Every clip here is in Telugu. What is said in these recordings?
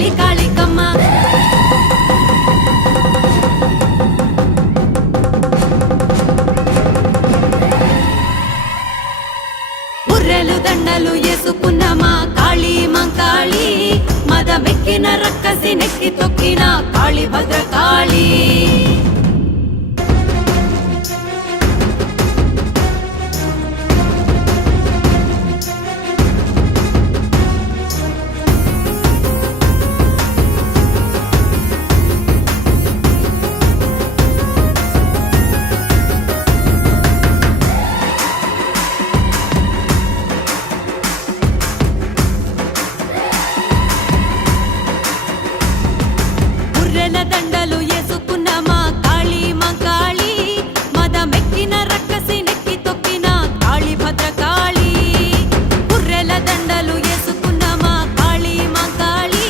తల్లి కాళికమ్మ. బుర్రెలు దండలు వేసుకున్న మా కాళీ మంకాళి, మదమెక్కిన రక్కసి నెక్కి తొక్కిన కాళీ భద్రకాళి. బుర్రెల దండలు వేసుకున్న మా కాళీ మంకాళి, మదమెక్కిన రక్కసి నెక్కి తొక్కిన కాళీ భద్రకాళి. బుర్రెల దండలు వేసుకున్న మా కాళీ మంకాళి,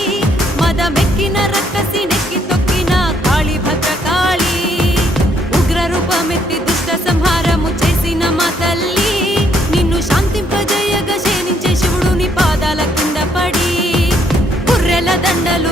మదమెక్కిన రక్కసి నెక్కి తొక్కిన కాళీ భద్రకాళి. ఉగ్ర రూపమెత్తి దుష్ట సంహారము చేసిన మా తల్లి, నిన్ను శాంతింపజేయగా శయనించే శివుడు నీ పాదాల కింద పడి. బుర్రెల దండలు